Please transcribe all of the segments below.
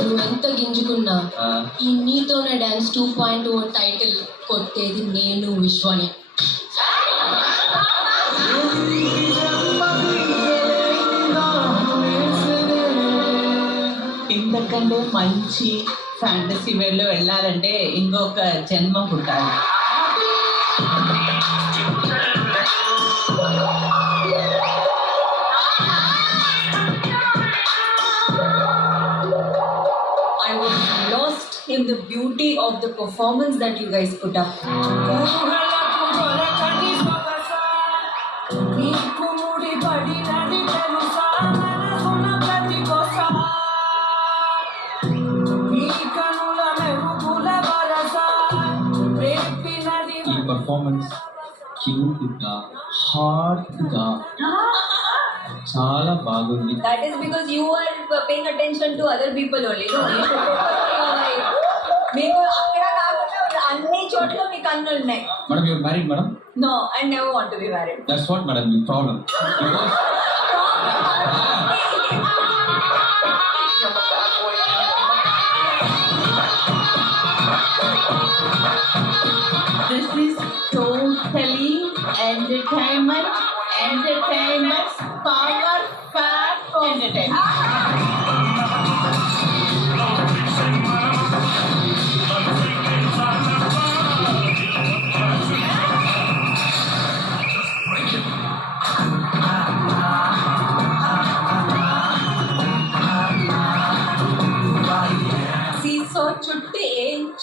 నువ్వెంత గింజుకున్నా ఈ నీతోనే dance two point O title కొట్టేది నేను విశ్వాని. ఇంతకంటే మంచి ఫ్యాంటసీ వేర్లో వెళ్ళాలంటే ఇంకొక జన్మ పుట్టాలి of the performance that you guys put up. ఈ పర్ఫార్మెన్స్ క్యూట్ గా హార్ట్ గా చాలా బాగుంది That is because you are paying attention to other people only. మీకు అక్కడ కాకుండా అన్ని చోట్ల మీ కన్నులు ఉన్నాయి madam you're married madam no I never want be married that's what madam me problem This is totally entertainment, entertainment,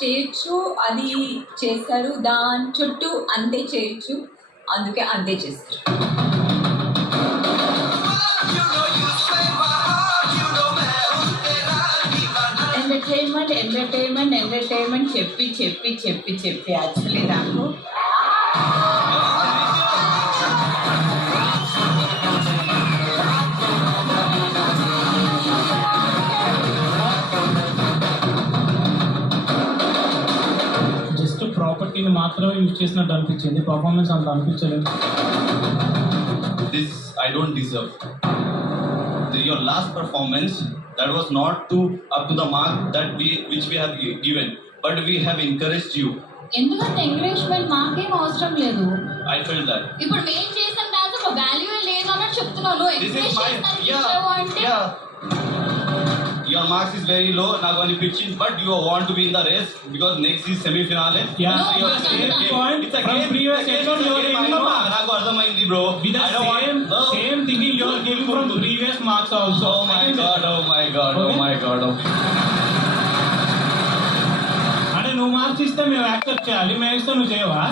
చేయొచ్చు అది చేస్తారు దాని చుట్టూ అంతే చేయొచ్చు అందుకే అంతే చేస్తారు. ఎంటర్టైన్మెంట్ ఎంటర్టైన్మెంట్ ఎంటర్టైన్మెంట్ చెప్పి చెప్పి చెప్పి చెప్పి యాక్చువల్లీ నాకు. ప్రాపర్టీని మాత్రమే యూజ్ చేసినట్టు అనిపించింది పర్ఫార్మెన్స్ అంత అనిపించలేదు this I don't deserve. The- your last performance that was not to up to the mark that we which we have gi- given, but we have encouraged you. ఎందుకంటే encouragement మాకేం అవసరం లేదు I felt that. ఇప్పుడు మేము చేసిన dance ఒక value లేదు అన్నట్టు చెప్తున్నాను This is ఎంకరేజ్ అంటే yeah. Your marks is very low, Nagwani pitching, but you want to be in the race because next is semi-finale. Yeah. So you are No, game, no, game. point It's a from game. previous It's a game. episode, It's a you are game. in I know, the- నాకు అర్థమైంది bro. With the I don't want- same, no. same thinking you are giving from previous marks also. Oh my god, oh my god, oh Okay. my god. Oh. అంటే నువ్వు marks ఇస్తే మేము accept చేయాలి మేము ఇస్తే నువ్వు చేయవా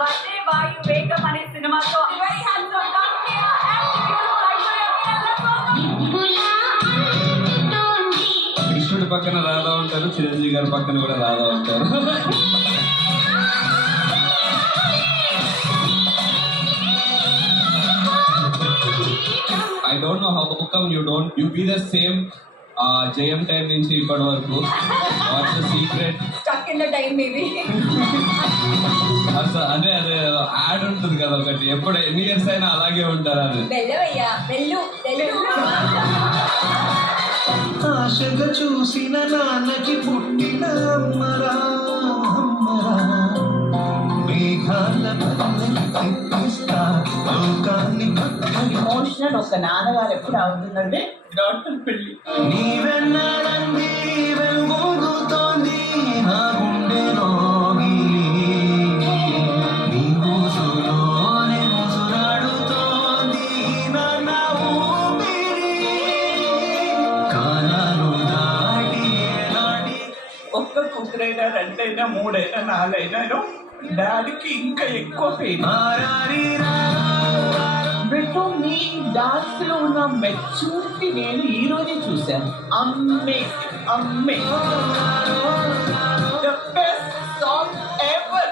వందే వాయు వేగం అనే సినిమాతో పక్కన రాధా ఉంటారు చిరంజీవి గారి పక్కన కూడా రాధా ఉంటారు. I don't know how come you don't you be the same Jayam time నుంచి ఇప్పటి వరకు. What's the secret stuck in the time maybe అసలు అదే అదే యాడ్ ఉంటుంది కదా ఒకటి. ఎప్పుడు ఎన్ని ఇయర్స్ అయినా అలాగే ఉంటారు అది. వెళ్ళవయ్యా వెళ్ళు. వెళ్ళు. ఆశగా చూసిన నాన్నకి పుట్టిన అమ్మరా అమ్మరా మేఘాల పల్లకి తెప్పిస్తా లోకాన్ని పక్కని ఎమోషనల్ ఒక నాన్నగారు ఎప్పుడు అవుతుందంటే డాక్టర్ పెళ్ళి నీవెన్నడంది రెండైనా మూడైనా నాలుగైనా డాడీకి ఇంకా ఎక్కువ పెయిన్ బిడ్డ మీ డాన్స్లో ఉన్న మెచ్యూరిటీ నేను ఈ రోజే చూశాను. అమ్మే అమ్మే. The best song ever